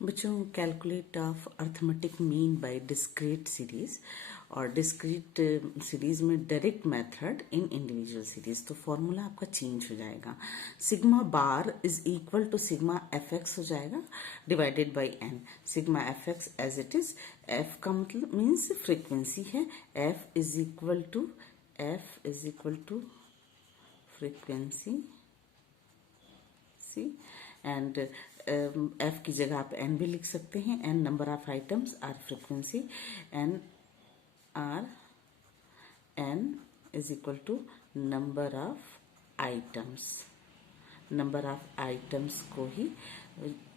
बच्चों, calculate of arithmetic mean by discrete series और discrete series में direct method in individual series. तो formula आपका चेंज हो जाएगा। Sigma bar is equal to sigma F X हो जाएगा divided by N. Sigma F X as it is, F का मतलब मीन्स फ्रीक्वेंसी है। F is equal to frequency see and F की जगह आप एन भी लिख सकते हैं। N number of items are frequency N is equal to number of items. Number of items को ही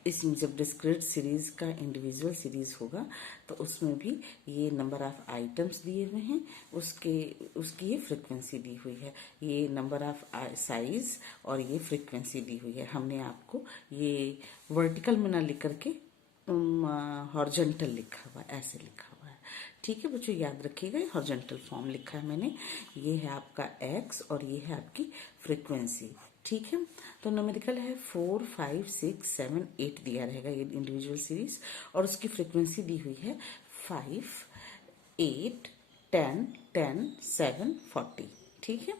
इसमें जब डिस्क्रीट सीरीज का इंडिविजुअल सीरीज होगा तो उसमें भी ये नंबर ऑफ आइटम्स दिए हुए हैं, उसकी ये फ्रीक्वेंसी दी हुई है। ये नंबर ऑफ साइज और ये फ्रीक्वेंसी दी हुई है। हमने आपको ये वर्टिकल में ना लिख करके हॉरिजॉन्टल लिखा हुआ, ऐसे लिखा हुआ है। ठीक है बच्चों, याद रखिएगा, हॉरिजॉन्टल फॉर्म लिखा है मैंने। ये है आपका एक्स और ये है आपकी फ्रीक्वेंसी। ठीक है, तो न्यूमेरिकल है 4, 5, 6, 7, 8 दिया रहेगा ये इंडिविजुअल सीरीज और उसकी फ्रीक्वेंसी दी हुई है 5, 8, 10, 10, 7, 40। ठीक है,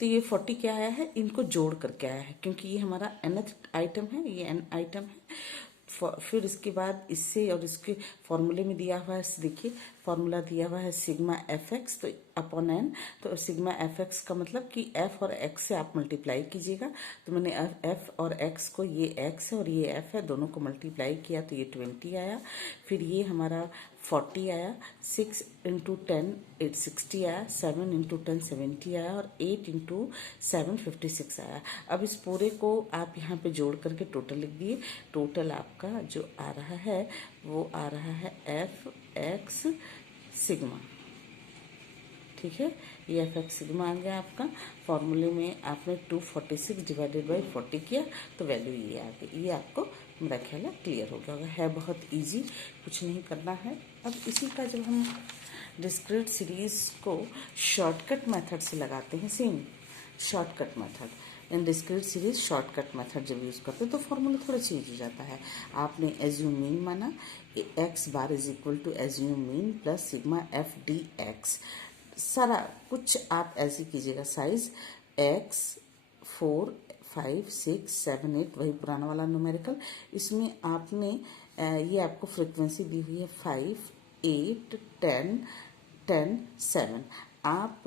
तो ये 40 क्या आया है, इनको जोड़ करके आया है क्योंकि ये हमारा nth आइटम है, ये n आइटम है। फिर इसके बाद इससे और इसके फॉर्मूले में दिया हुआ है, देखिए फॉर्मूला दिया हुआ है सिग्मा एफ एक्स तो अपॉन एन। तो सिग्मा एफ एक्स का मतलब कि एफ और एक्स से आप मल्टीप्लाई कीजिएगा। तो मैंने एफ और एक्स को, ये एक्स है और ये एफ है, दोनों को मल्टीप्लाई किया तो ये 20 आया। फिर ये हमारा 40 आया, 6 इंटू 10 60 आया, 7 इंटू 10 70 आया और 8 इंटू 7 56 आया। अब इस पूरे को आप यहाँ पे जोड़ करके टोटल लिख दिए। टोटल आपका जो आ रहा है वो आ रहा है एफ एक्स सिग्मा। ठीक है, ये एफ एक्स सिग्मा आ गया आपका। फॉर्मूले में आपने 246 डिवाइडेड बाई 40 किया तो वैल्यू ये आ गई। ये आपको मेरा ख्याल है क्लियर हो गया होगा। है बहुत इजी, कुछ नहीं करना है। अब इसी का जब हम डिस्क्रीट सीरीज को शॉर्टकट मेथड से लगाते हैं, same shortcut method in discrete series, shortcut method जब यूज करते हैं तो फॉर्मूला थोड़ा चेंज हो जाता है। आपने एज्यूम मीन माना, X bar is equal to assume mean plus sigma F D X. सारा कुछ आप ऐसे कीजिएगा। साइज एक्स 4, 5, 6, 7, 8 वही पुराना वाला न्यूमेरिकल। इसमें आपने ये आपको फ्रीक्वेंसी दी हुई है 5, 8, 10, 10, 7। आप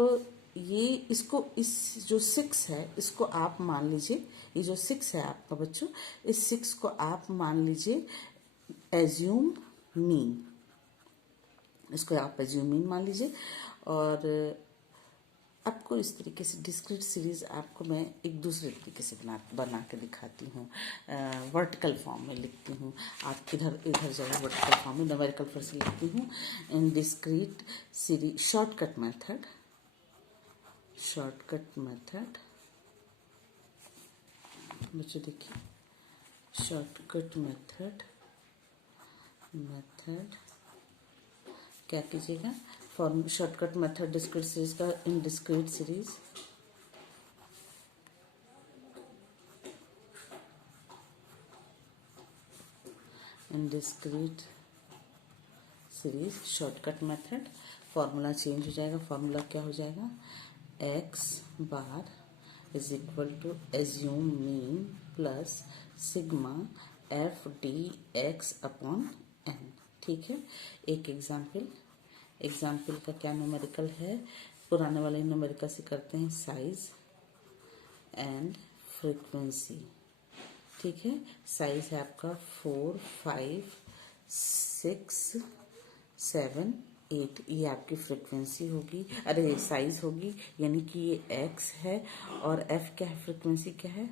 ये इसको, इस जो 6 है इसको आप मान लीजिए, ये जो 6 है आपका बच्चों, इस 6 को आप मान लीजिए एज्यूम मीन। इसको आप एज्यूम मीन मान लीजिए। और आपको इस तरीके से डिस्क्रीट सीरीज आपको मैं एक दूसरे तरीके से बना के दिखाती हूँ। वर्टिकल फॉर्म में लिखती हूँ। आप किधर इधर जाइए, वर्टिकल फॉर्म में न्यूमेरिकल फॉर्म से लिखती हूँ। In discrete series shortcut method बच्चों देखिए, शॉर्टकट मेथड क्या कीजिएगा, form shortcut method discrete series का in discrete series shortcut method. Formula change हो जाएगा। फॉर्मूला क्या हो जाएगा, X bar is equal to assume mean plus sigma F D X upon N. ठीक है, एक एग्जाम्पल का क्या न्यूमेरिकल है, पुराने वाले न्यूमेरिकल से करते हैं, साइज एंड फ्रीक्वेंसी। ठीक है, साइज है आपका 4, 5, 6, 7, 8। ये आपकी फ्रीक्वेंसी होगी, अरे साइज होगी, यानी कि ये एक्स है और एफ क्या है, फ्रीक्वेंसी क्या है,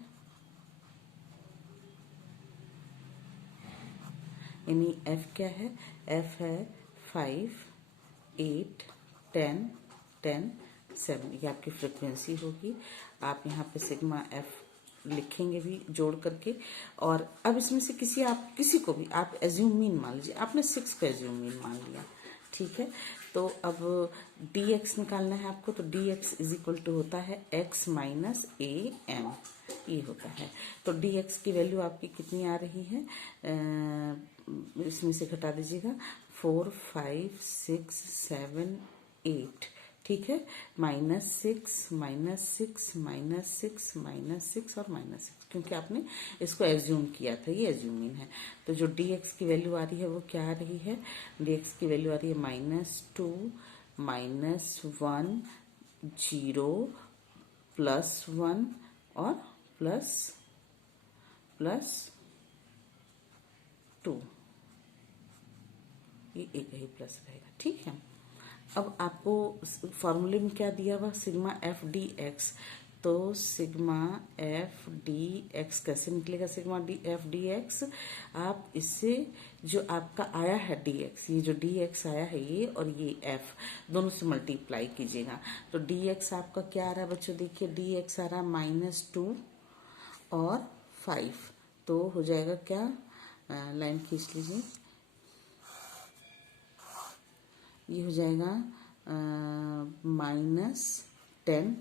यानी एफ क्या है, एफ है 5, 8, 10, 10, 7। ये आपकी फ्रीक्वेंसी होगी। आप यहाँ पे सिग्मा एफ लिखेंगे भी जोड़ करके। और अब इसमें से किसी को भी आप एज्यूम मीन मान लीजिए। आपने 6 का एज्यूम मीन मान लिया, ठीक है। तो अब डी एक्स निकालना है आपको, तो D X is equal to होता है एक्स माइनस ए एम, ये होता है। तो डी एक्स की वैल्यू आपकी कितनी आ रही है, इसमें से घटा दीजिएगा 4 5 6 7 8, ठीक है, -6 -6 -6 -6 और -6, क्योंकि आपने इसको एज्यूम किया था, ये एज्यूमिंग है। तो जो डी एक्स की वैल्यू आ रही है वो क्या आ रही है, डी एक्स की वैल्यू आ रही है -2 -1 0 +1 और +2, ये एक ही प्लस रहेगा, ठीक है। अब आपको फॉर्मूले में क्या दिया हुआ, सिग्मा एफ डी एक्स, तो सिग्मा एफ डी एक्स कैसे निकलेगा, sigma D F D x, आप इससे जो आपका आया है डी एक्स, ये जो डी एक्स आया है ये और ये एफ दोनों से मल्टीप्लाई कीजिएगा, तो डी एक्स आपका क्या आ रहा है बच्चों, देखिए डी एक्स आ रहा है -2 और 5, तो हो जाएगा क्या, लाइन खींच लीजिए, ये हो जाएगा -10,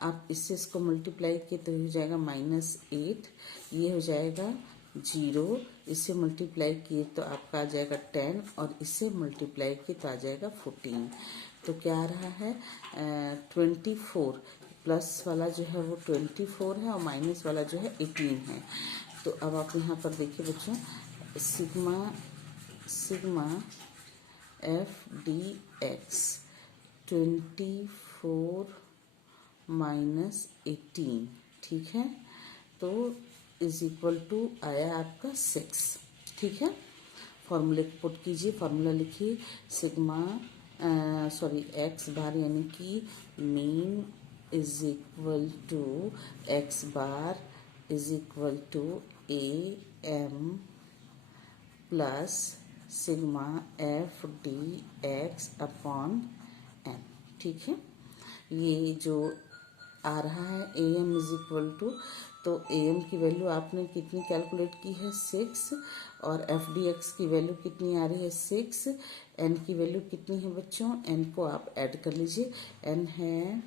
आप इससे इसको मल्टीप्लाई किए तो हो जाएगा -8, ये हो जाएगा 0, इससे मल्टीप्लाई किए तो आपका आ जाएगा 10 और इससे मल्टीप्लाई किए तो आ जाएगा 14, तो क्या आ रहा है 24, प्लस वाला जो है वो 24 है और माइनस वाला जो है 18 है। तो अब आप यहाँ पर देखिए बच्चों, सिग्मा एफ डी एक्स 24 -18, ठीक है, तो इज इक्वल टू आया आपका 6, ठीक है। फॉर्मूले को पुट कीजिए, फॉर्मूला लिखिए, सिग्मा एक्स बार यानी कि mean is equal to X bar is equal to A M plus sigma F D X upon M, ठीक है। ये जो आ रहा है A M is equal to, तो ए एम की वैल्यू आपने कितनी कैलकुलेट की है 6, और एफ डी एक्स की वैल्यू कितनी आ रही है 6, एन की वैल्यू कितनी है बच्चों, एन को आप ऐड कर लीजिए, एन है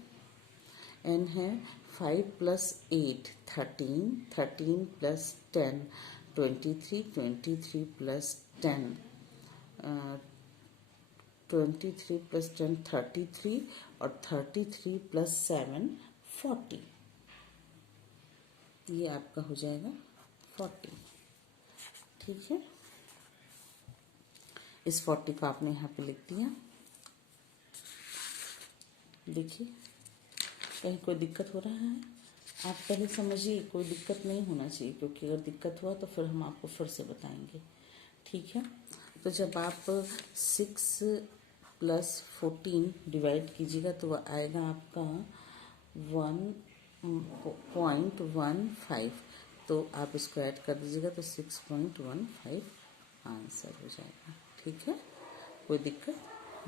5 + 8 13, 13 + 10 23, 23 + 10 23 + 10 33 और 33 + 7 40, ये आपका हो जाएगा 40, ठीक है। इस 40 को आपने यहाँ पे लिख दिया। देखिए कहीं कोई दिक्कत हो रहा है, आप पहले समझिए, कोई दिक्कत नहीं होना चाहिए, क्योंकि अगर दिक्कत हुआ तो फिर हम आपको फिर से बताएंगे, ठीक है। तो जब आप 6 + 14 डिवाइड कीजिएगा तो वह आएगा आपका 1.15, तो आप इसको ऐड कर दीजिएगा तो 6.15 आंसर हो जाएगा, ठीक है। कोई दिक्कत,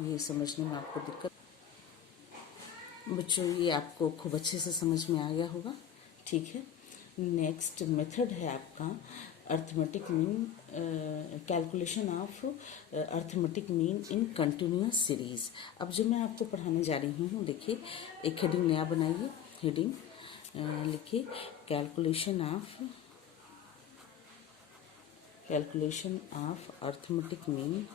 ये समझने में आपको दिक्कत बच्चों, ये आपको खूब अच्छे से समझ में आ गया होगा, ठीक है। नेक्स्ट मेथड है आपका arithmetic mean, calculation of arithmetic mean in continuous series. अब जो मैं आपको पढ़ाने जा रही हूँ, देखिए एक हेडिंग नया बनाइए, हेडिंग लिखिए calculation of arithmetic mean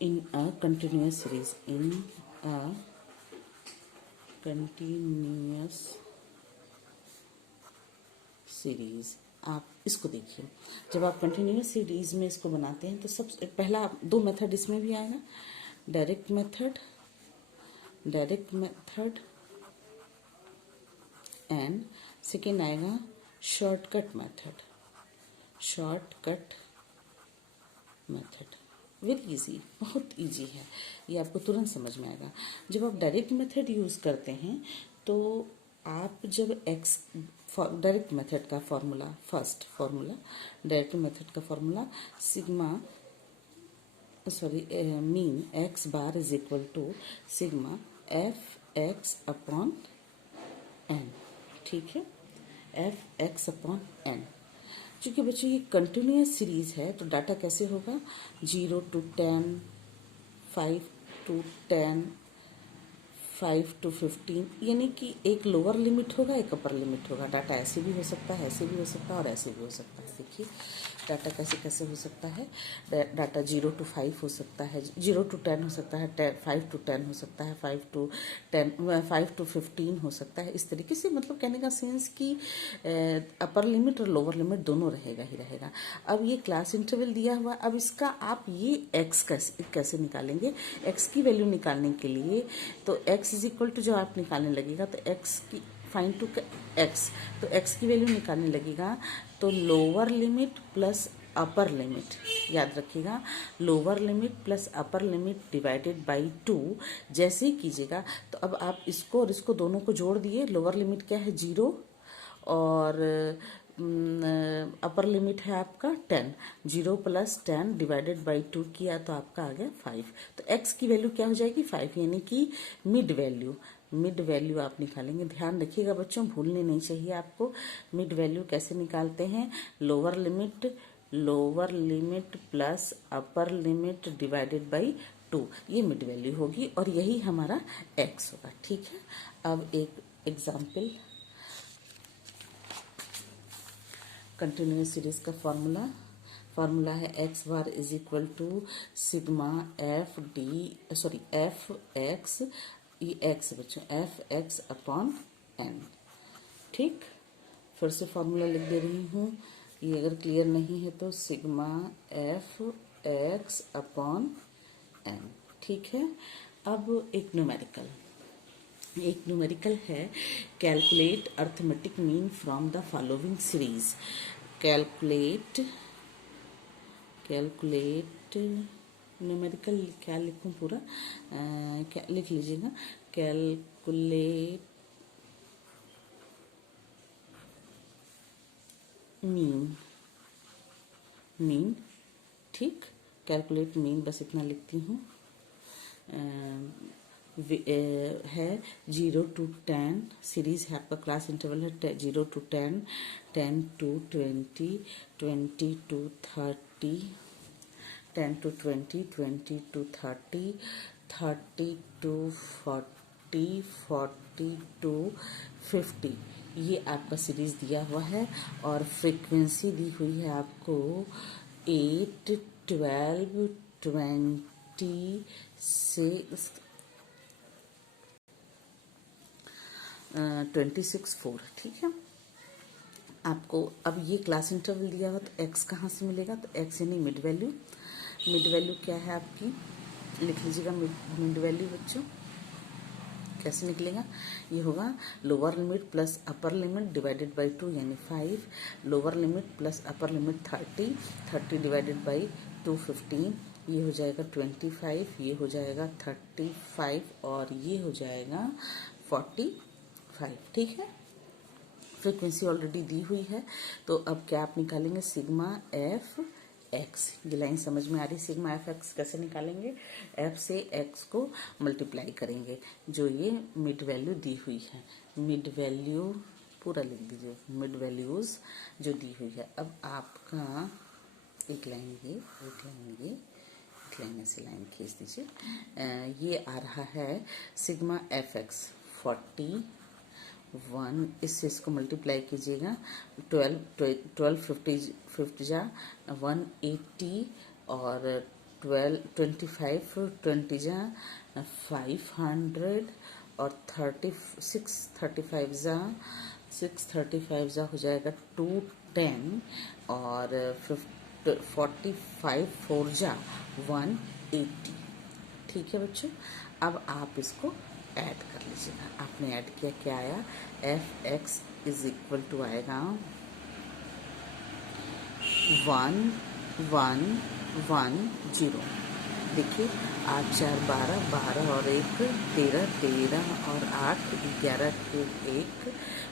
in a continuous series, आप इसको देखिए, जब आप कंटिन्यूअस सीरीज में इसको बनाते हैं तो सबसे पहला 2 मेथड इसमें भी आएगा, डायरेक्ट मेथड एंड सेकेंड आएगा शॉर्टकट मेथड। वेरी इजी, बहुत इजी है, ये आपको तुरंत समझ में आएगा। जब आप डायरेक्ट मेथड यूज़ करते हैं तो आप जब डायरेक्ट मेथड का formula, first formula direct method का formula mean X bar is equal to sigma F X upon N, ठीक है, एफ एक्स अपॉन एन। चूँकि बच्चों ये कंटिन्यूस सीरीज है तो डाटा कैसे होगा, 0 to 10, 5 to 10, 5 to 15, यानी कि एक लोअर लिमिट होगा, एक अपर लिमिट होगा। डाटा ऐसे भी हो सकता है, ऐसे भी हो सकता है और ऐसे भी हो सकता है। देखिए डाटा कैसे कैसे हो सकता है। डाटा 0 to 5 हो सकता है, 0 to 10 हो सकता है, 5 to 10 हो सकता है, 5 to 10, 5 to 15 हो सकता है। इस तरीके से मतलब कहने का सेंस कि अपर लिमिट और लोअर लिमिट दोनों रहेगा ही रहेगा। अब ये क्लास इंटरवल दिया हुआ, अब इसका आप ये एक्स कैसे निकालेंगे। एक्स की वैल्यू निकालने के लिए तो एक्स इज इक्वल टू, जो आप निकालने लगेगा तो एक्स की फाइंड टू एक्स, तो एक्स की वैल्यू निकालने लगेगा तो lower limit plus upper limit, याद रखिएगा, lower limit plus upper limit divided by 2 जैसे ही कीजिएगा। तो अब आप इसको और इसको दोनों को जोड़ दिए। लोअर लिमिट क्या है 0 और अपर लिमिट है आपका 10, 0 प्लस 10 डिवाइडेड बाई 2 किया तो आपका आ गया 5। तो x की वैल्यू क्या हो जाएगी 5, यानी कि मिड वैल्यू आप निकालेंगे। ध्यान रखिएगा बच्चों, भूलने नहीं चाहिए आपको। मिड वैल्यू कैसे निकालते हैं, lower limit plus upper limit divided by 2, ये मिड वैल्यू होगी और यही हमारा x होगा। ठीक है, अब एक एग्जाम्पल, कंटिन्यूस सीरीज का फॉर्मूला है X bar is equal to sigma F X, ये एक्स बच्चों, एफ एक्स अपॉन एन। ठीक, फिर से फॉर्मूला लिख दे रही हूँ, ये अगर क्लियर नहीं है तो sigma F X upon N. ठीक है, अब एक न्यूमेरिकल है, calculate arithmetic mean from the following series. Calculate numerical क्या लिखूं पूरा, क्या लिख लीजिएगा, कैलकुलेट मीन, ठीक, कैलकुलेट मीन बस इतना लिखती हूँ। है 0 to 10 सीरीज है आपका, क्लास इंटरवल है 0 to 10, 10 to 20, 20 to 30, 10 to 20, 20 to 30, 30 to 40, 40 to 50, ये आपका सीरीज दिया हुआ है और फ्रीक्वेंसी दी हुई है आपको 8, 12, 20 से 26, 4। ठीक है, आपको अब ये क्लास इंटरवल दिया हुआ तो x कहाँ से मिलेगा, तो x यानी मिड वैल्यू क्या है आपकी, लिख लीजिएगा मिड वैल्यू बच्चों। कैसे निकलेगा, ये होगा lower limit plus upper limit divided by 2 यानी 5, lower limit plus upper limit 30 divided by 2 15, ये हो जाएगा 25, ये हो जाएगा 35 और ये हो जाएगा 45। ठीक है, फ्रीक्वेंसी ऑलरेडी दी हुई है तो अब क्या आप निकालेंगे, सिग्मा एफ एक्स। ये लाइन समझ में आ रही, सिग्मा एफ एक्स कैसे निकालेंगे, एफ से एक्स को मल्टीप्लाई करेंगे, जो ये मिड वैल्यू दी हुई है, मिड वैल्यू पूरा लिख दीजिए, मिड वैल्यूज जो दी हुई है। अब आपका एक लाइन ऐसे लाइन खींच दीजिए, ये आ रहा है सिग्मा एफ एक्स 41, इससे इसको मल्टीप्लाई कीजिएगा, 12 50 जा 180 और 25 20 जा 500 और 35 जा हो जाएगा 210 और 45 4 जा 180। ठीक है बच्चों, अब आप इसको ऐड कर लीजिएगा। आपने ऐड किया, क्या आया, F X is equal to आएगा 1110। देखिए 8 4 12, 12 और 1 13, 13 और 8 11, 1,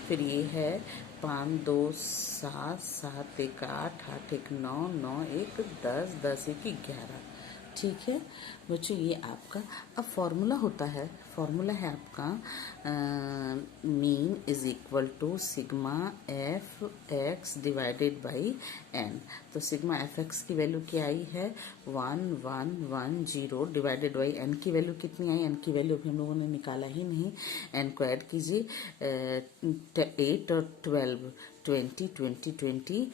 फिर ये है 5 2 7, 7 1 8, 8 1 9, 9 1 10, 10 1 11। ठीक है बच्चों, ये आपका अब फॉर्मूला होता है, फॉर्मूला है आपका mean is equal to sigma F X divided by N. तो सिग्मा एफ एक्स की वैल्यू क्या आई है 1110 डिवाइडेड बाई एन की वैल्यू कितनी आई, एन की वैल्यू भी हम लोगों ने निकाला ही नहीं, एन को ऐड कीजिए 8 और 12 20 20 20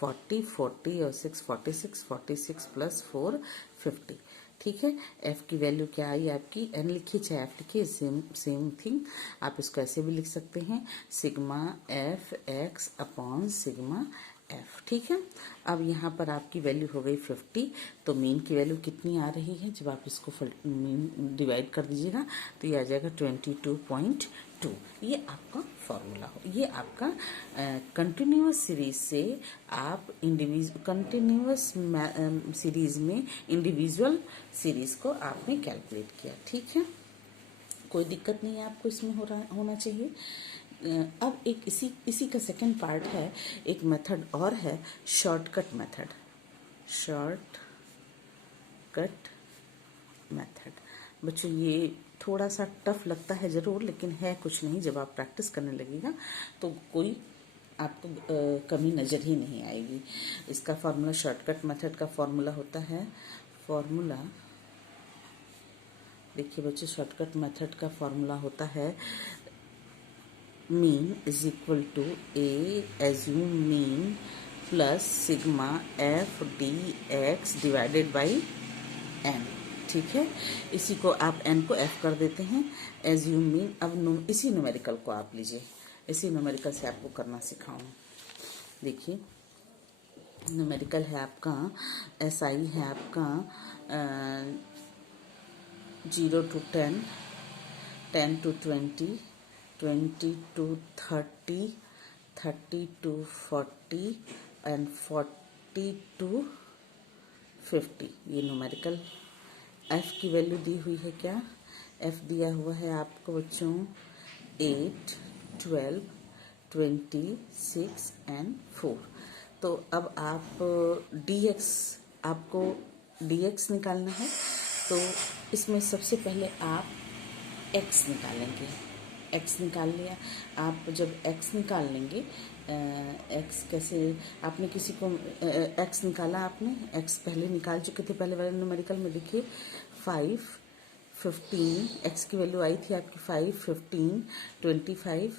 40 40 और 6 46 46 प्लस 4 50। ठीक है, एफ की वैल्यू क्या आई आपकी, एन लिखिए चाहे एफ लिखिए, सेम सेम थिंग, आप इसको ऐसे भी लिख सकते हैं sigma F X upon sigma F. ठीक है, अब यहाँ पर आपकी वैल्यू हो गई 50, तो मीन की वैल्यू कितनी आ रही है, जब आप इसको मीन डिवाइड कर दीजिएगा तो ये आ जाएगा 22.2। ये आपका फॉर्मूला हो, ये आपका कंटिन्यूअस सीरीज से आप कंटिन्यूअस सीरीज में इंडिविजुअल सीरीज को आपने कैलकुलेट किया। ठीक है, कोई दिक्कत नहीं है आपको इसमें होना चाहिए। अब एक इसी का सेकंड पार्ट है, एक मेथड और है शॉर्टकट मेथड। शॉर्टकट मेथड बच्चों ये थोड़ा सा टफ लगता है जरूर, लेकिन है कुछ नहीं, जब आप प्रैक्टिस करने लगेगा तो कोई आपको कमी नज़र ही नहीं आएगी। इसका फॉर्मूला, शॉर्टकट मेथड का फॉर्मूला होता है, फॉर्मूला देखिए बच्चों, शॉर्टकट मेथड का फॉर्मूला होता है mean is equal to A assume mean plus sigma F D X divided by N. ठीक है, इसी को आप एन को एफ कर देते हैं, एज्यूम मीन। अब इसी न्यूमेरिकल को आप लीजिए, इसी न्यूमेरिकल से आपको करना सिखाऊं। देखिए न्यूमेरिकल है आपका, एसआई है आपका 0 to 10, 10 to 20, 20 to 30, 30 to 40 and 40 to 50। ये न्यूमेरिकल। एफ की वैल्यू दी हुई है क्या, एफ दिया हुआ है आपको बच्चों 8 12 26 एंड 4। तो अब आप आपको dx निकालना है, तो इसमें सबसे पहले आप x निकालेंगे। x निकाल लिया, आप जब x निकाल लेंगे, x कैसे, आपने किसी को x निकाला, आपने x पहले निकाल चुके थे पहले वाले न्यूमेरिकल में। देखिए 5 15 x की वैल्यू आई थी आपकी 5 15 25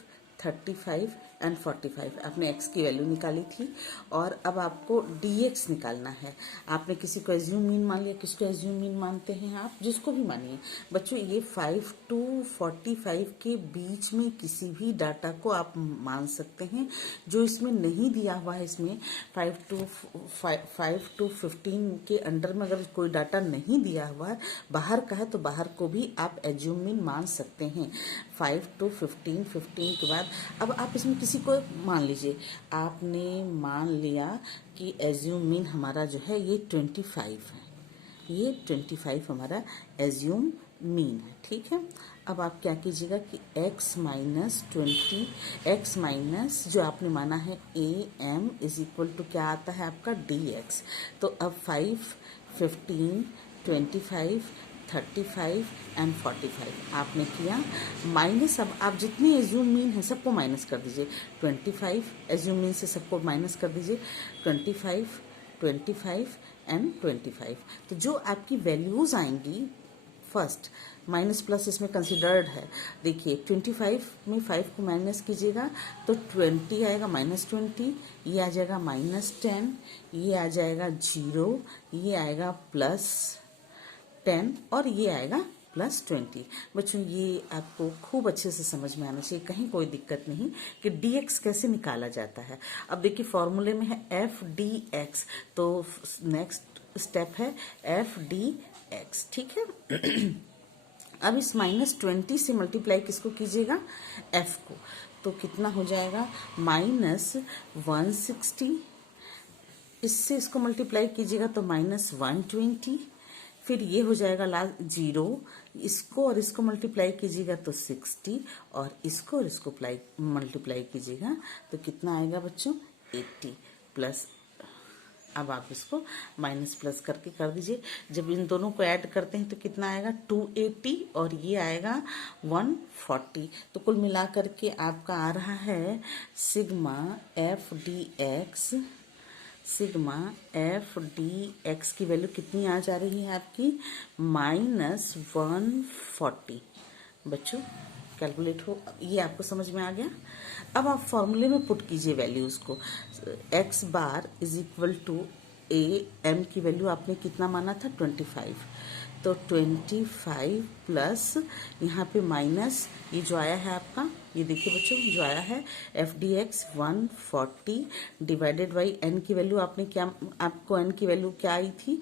35 एंड 45, आपने x की वैल्यू निकाली थी। और अब आपको dx निकालना है। आपने किसी को एज्यूम मीन मान लिया, किसको एज्यूम मीन मानते हैं आप, जिसको भी मानिए बच्चों। ये 5 to 45 के बीच में किसी भी डाटा को आप मान सकते हैं, जो इसमें नहीं दिया हुआ है। इसमें 5 to 15 के अंडर में अगर कोई डाटा नहीं दिया हुआ है, बाहर का है, तो बाहर को भी आप एज्यूम मीन मान सकते हैं। 5 to 15, 15 के बाद अब आप इसमें किसी को मान लीजिए, आपने मान लिया कि एज्यूम मीन हमारा जो है ये 25 है, ये 25 हमारा एज्यूम मीन है। ठीक है, अब आप क्या कीजिएगा कि x माइनस 20, x माइनस जो आपने माना है A M is equal to क्या आता है आपका dx। तो अब 5 15 25 35 एंड 45 आपने किया माइनस। अब आप जितनी एज्यूम मीन है सबको माइनस कर दीजिए, 25 एज्यूम मीन से सबको माइनस कर दीजिए, 25 25 एंड 25। तो जो आपकी वैल्यूज आएंगी, फर्स्ट माइनस प्लस इसमें कंसिडर्ड है। देखिए 25 में 5 को माइनस कीजिएगा तो 20 आएगा, -20, ये आ जाएगा -10, ये आ जाएगा 0, ये आएगा +10 और ये आएगा +20। बच्चों ये आपको खूब अच्छे से समझ में आना चाहिए, कहीं कोई दिक्कत नहीं कि dx कैसे निकाला जाता है। अब देखिए फॉर्मूले में है एफ डी एक्स, तो नेक्स्ट स्टेप है एफ डी एक्स। ठीक है, अब इस -20 से मल्टीप्लाई किसको कीजिएगा, f को, तो कितना हो जाएगा -160। इससे इसको मल्टीप्लाई कीजिएगा तो -120, फिर ये हो जाएगा लास्ट 0, इसको और इसको मल्टीप्लाई कीजिएगा तो 60, और इसको मल्टीप्लाई कीजिएगा तो कितना आएगा बच्चों 80 प्लस अब आप इसको माइनस प्लस करके कर दीजिए। जब इन दोनों को ऐड करते हैं तो कितना आएगा 280 और ये आएगा 140। तो कुल मिला करके आपका आ रहा है sigma F D x, sigma F D x की वैल्यू कितनी आ जा रही है आपकी -140। बच्चों कैलकुलेट हो, ये आपको समझ में आ गया। अब आप फॉर्मूले में पुट कीजिए वैल्यूज को। X bar is equal to A M की वैल्यू आपने कितना माना था 25, तो 25 प्लस यहाँ पे माइनस ये जो आया है आपका, ये देखिए बच्चों जो आया है F D X 140 divided by N की वैल्यू आपने क्या, आपको एन की वैल्यू क्या आई थी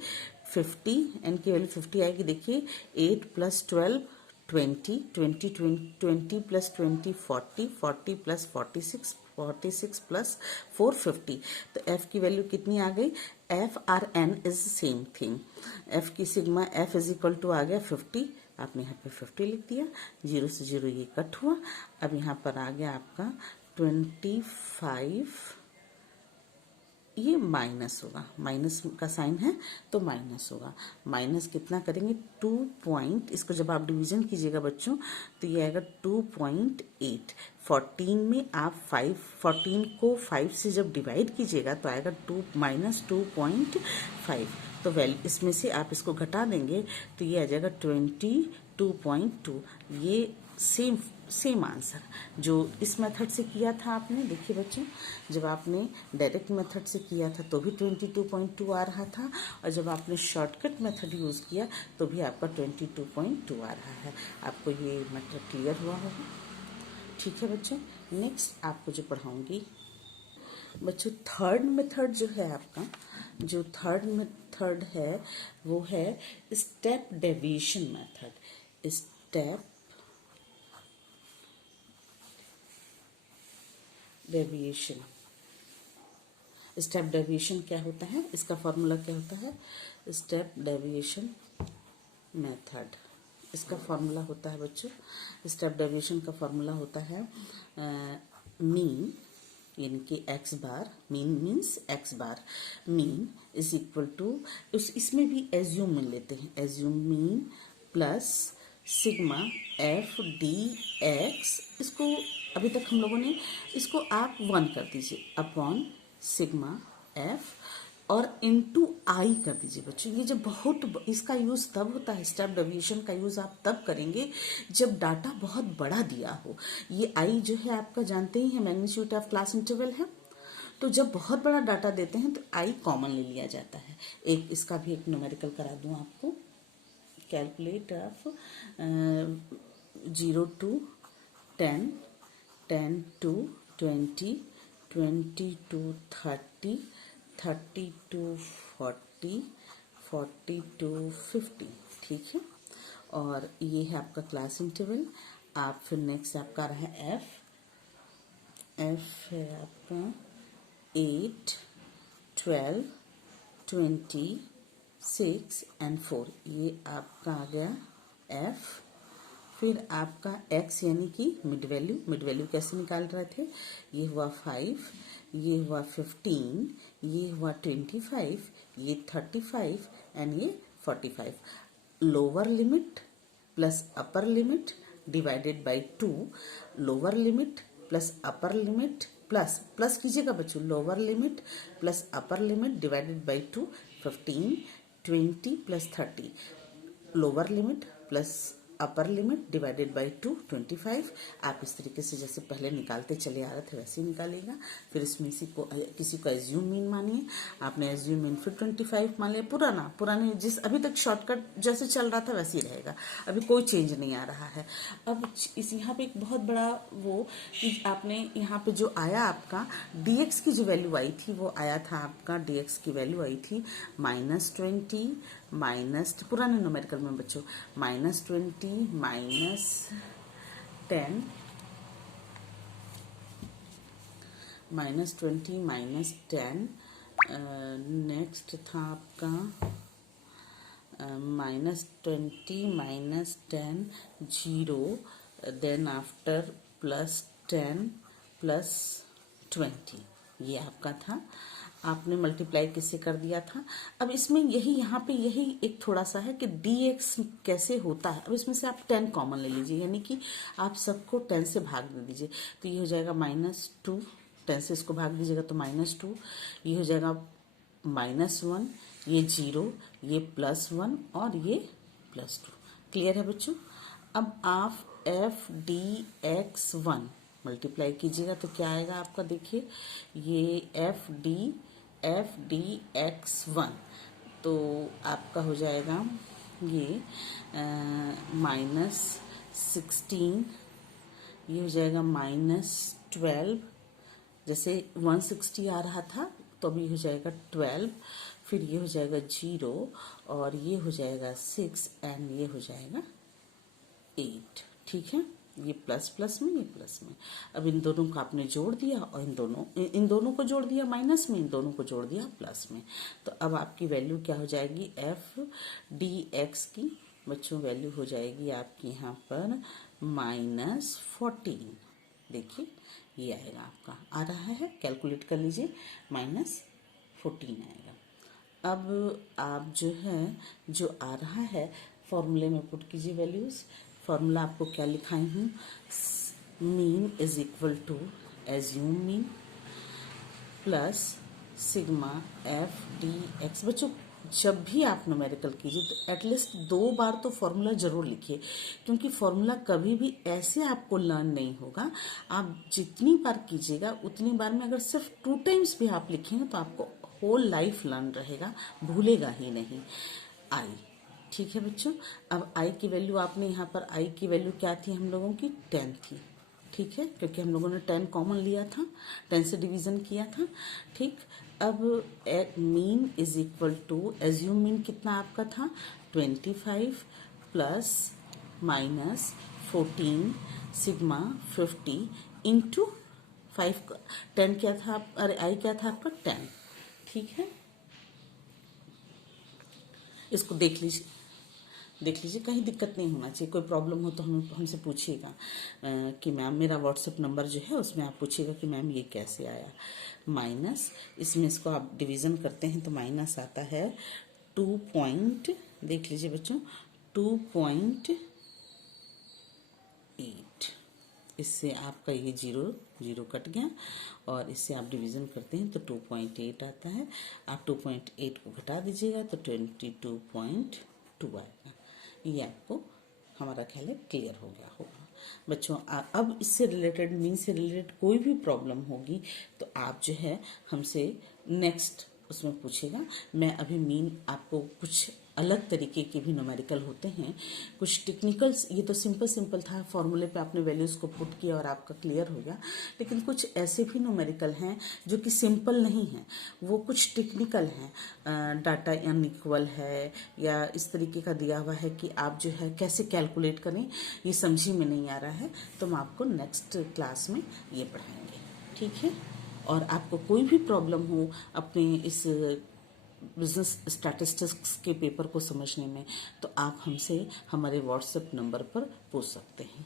50, एन की वैल्यू 50 आएगी। देखिए 8 + 12 20 20 20 प्लस 20 40 40 प्लस 46 46 प्लस 450। तो एफ की वैल्यू कितनी आ गई, F R N is same thing. F की sigma F is equal to आ गया 50, आपने यहाँ पे 50 लिख दिया, 0 से 0 ये कट हुआ। अब यहाँ पर आ गया आपका 25, ये माइनस होगा, माइनस का साइन है तो माइनस होगा। माइनस कितना करेंगे 2 पॉइंट, इसको जब आप डिवीजन कीजिएगा बच्चों तो ये आएगा 2.8। 14 में आप 14 को 5 से जब डिवाइड कीजिएगा तो आएगा 2 -2.5। तो वैल्यू इसमें से आप इसको घटा देंगे तो ये आ जाएगा 22.2। ये सेम आंसर जो इस मेथड से किया था आपने। देखिए बच्चों जब आपने डायरेक्ट मेथड से किया था तो भी 22.2 आ रहा था, और जब आपने शॉर्टकट मेथड यूज़ किया तो भी आपका 22.2 आ रहा है। आपको ये मेथड क्लियर हुआ होगा, ठीक है बच्चों। नेक्स्ट आपको जो पढ़ाऊंगी बच्चों थर्ड मेथड जो है आपका, जो थर्ड मेथड है वो है step deviation method. Step deviation, step deviation क्या होता है, इसका फॉर्मूला क्या होता है, स्टेप डेविएशन मेथड, इसका फॉर्मूला होता है बच्चों, स्टेप डेविएशन का फॉर्मूला होता है मीन यानी कि X bar, mean means X bar, mean is equal to, इसमें भी एज्यूम मिल लेते हैं, assume mean plus sigma F D X, इसको अभी तक हम लोगों ने इसको आप 1 कर दीजिए अपॉन सिग्मा एफ और इनटू आई कर दीजिए बच्चों। ये जब बहुत, इसका यूज तब होता है, स्टेप डेविएशन का यूज आप तब करेंगे जब डाटा बहुत बड़ा दिया हो। ये आई जो है आपका जानते ही है मैग्नीट्यूड ऑफ क्लास इंटरवल है, तो जब बहुत बड़ा डाटा देते हैं तो आई कॉमन ले लिया जाता है। एक इसका भी एक न्यूमेरिकल करा दूं आपको, calculate of 0 to 10, 10 to 20, 20 to 30, 30 to 40, 40 to 50, ठीक है। और ये है आपका क्लास इंटरवल। आप फिर नेक्स्ट आपका रहा है एफ है आपका 8, 12, 20, 6 and 4, ये आपका आ गया एफ। फिर आपका x यानी कि मिड वैल्यू, मिड वैल्यू कैसे निकाल रहे थे, ये हुआ 5, ये हुआ 15, ये हुआ 25, ये 35 एंड ये 45। Lower limit plus upper limit divided by 2, lower limit plus upper limit plus plus कीजिएगा बच्चों, lower limit plus upper limit divided by 2, 15, 20 plus 30, lower limit plus upper limit divided by 2, 25। आप इस तरीके से जैसे पहले निकालते चले आ रहे थे वैसे ही निकालिएगा। फिर इसमें किसी को एज्यूम मीन मानिए, आपने एज्यूम मीन फिर 25 मान लिया, पुराने जिस अभी तक शॉर्टकट जैसे चल रहा था वैसे ही रहेगा, अभी कोई चेंज नहीं आ रहा है। अब इस यहाँ पे एक बहुत बड़ा वो कि आपने यहाँ पे जो आया आपका dx की जो वैल्यू आई थी वो आया था आपका, dx की वैल्यू आई थी -20 माइनस, पुराने न्यूमेरिकल में बच्चों -20 -10 -10, नेक्स्ट था आपका -20 -10 0, देन आफ्टर +10 +20, ये आपका था। आपने मल्टीप्लाई किससे कर दिया था। अब इसमें यही यहाँ पे यही एक थोड़ा सा है कि dx कैसे होता है। अब इसमें से आप 10 कॉमन ले लीजिए, यानी कि आप सबको 10 से भाग दे दीजिए, तो ये हो जाएगा -2, 10 से इसको भाग दीजिएगा तो -2, ये हो जाएगा -1, ये 0, ये +1 और ये +2। क्लियर है बच्चों। अब आप f(dx)(1) मल्टीप्लाई कीजिएगा तो क्या आएगा आपका, देखिए ये f(dx)(1) तो आपका हो जाएगा ये -16, ये हो जाएगा -12, जैसे 160 आ रहा था तो अभी हो जाएगा 12, फिर ये हो जाएगा 0 और ये हो जाएगा 6 एंड ये हो जाएगा 8। ठीक है, ये प्लस प्लस में, ये प्लस में। अब इन दोनों को आपने जोड़ दिया और इन दोनों को जोड़ दिया माइनस में, इन दोनों को जोड़ दिया प्लस में। तो अब आपकी वैल्यू क्या हो जाएगी, f(dx) की बच्चों वैल्यू हो जाएगी आपकी यहाँ पर -14। देखिए ये आएगा आपका, आ रहा है, कैलकुलेट कर लीजिए, -14 आएगा। अब आप जो है जो आ रहा है फॉर्मूले में पुट कीजिए वैल्यूज। फॉर्मूला आपको क्या लिखाई हूँ, mean is equal to assume mean plus sigma f(dx). बच्चों जब भी आप न्यूमेरिकल कीजिए तो एटलीस्ट 2 बार तो फॉर्मूला जरूर लिखिए, क्योंकि फॉर्मूला कभी भी ऐसे आपको लर्न नहीं होगा। आप जितनी बार कीजिएगा उतनी बार में अगर सिर्फ 2 टाइम्स भी आप लिखेंगे तो आपको होल लाइफ लर्न रहेगा, भूलेगा ही नहीं। आई, ठीक है बच्चों। अब आई की वैल्यू आपने यहाँ पर, आई की वैल्यू क्या थी हम लोगों की, 10 थी। ठीक है, क्योंकि हम लोगों ने 10 कॉमन लिया था, 10 से डिवीजन किया था। ठीक, अब mean is equal to assume mean कितना आपका था, 25 प्लस -14 सिग्मा 50 इंटू 5। 10 क्या था, अरे आई क्या था आपका 10। ठीक है, इसको देख लीजिए, कहीं दिक्कत नहीं होना चाहिए। कोई प्रॉब्लम हो तो हमसे पूछिएगा कि मैम, मेरा व्हाट्सएप नंबर जो है उसमें आप पूछिएगा कि मैम ये कैसे आया। माइनस, इसमें इसको आप डिवीज़न करते हैं तो माइनस आता है 2 पॉइंट, देख लीजिए बच्चों, 2.8। इससे आपका ये 0 कट गया और इससे आप डिवीज़न करते हैं तो 2.8 आता है। आप 2.8 को घटा दीजिएगा तो 22.2 आएगा। ये आपको हमारा ख्याल है क्लियर हो गया होगा बच्चों। अब इससे रिलेटेड, मीन से रिलेटेड कोई भी प्रॉब्लम होगी तो आप जो है हमसे नेक्स्ट उसमें पूछेगा। मैं अभी मीन आपको कुछ अलग तरीके के भी न्यूमेरिकल होते हैं, कुछ टेक्निकल्स, ये तो सिंपल था, फॉर्मूले पे आपने वैल्यूज़ को पुट किया और आपका क्लियर हो गया। लेकिन कुछ ऐसे भी न्यूमेरिकल हैं जो कि सिंपल नहीं हैं, वो कुछ टेक्निकल हैं, डाटा अनइक्वल है या इस तरीके का दिया हुआ है कि आप जो है कैसे कैलकुलेट करें, ये समझी में नहीं आ रहा है, तो हम आपको नेक्स्ट क्लास में ये पढ़ाएंगे। ठीक है, और आपको कोई भी प्रॉब्लम हो अपने इस बिजनेस स्टैटिस्टिक्स के पेपर को समझने में तो आप हमसे हमारे व्हाट्सएप नंबर पर पूछ सकते हैं।